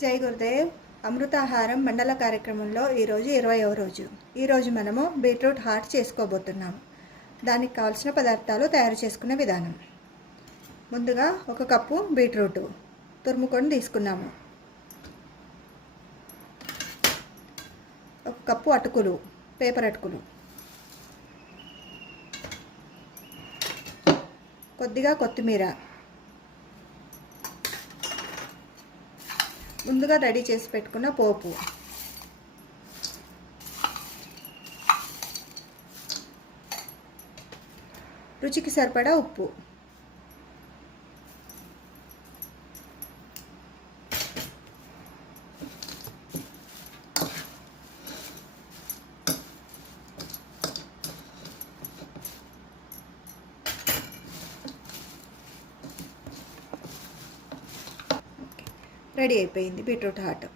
జై గురుదేవ్. అమృతాహారం మండల కార్యక్రమంలో ఈరోజు ఇరవయవ రోజు. ఈరోజు మనము బీట్రూట్ హాట్ చేసుకోబోతున్నాము దానికి కావాల్సిన పదార్థాలు తయారు చేసుకునే విధానం. ముందుగా ఒక కప్పు బీట్రూట్ తురుముకొని తీసుకున్నాము. ఒక కప్పు అటుకులు పేపర్ అటుకులు. కొద్దిగా కొత్తిమీర. ముందుగా రెడీ చేసి పెట్టుకున్న పోపు. రుచికి సరిపడా ఉప్పు. రెడీ అయిపోయింది బీట్రూట్ హాట్.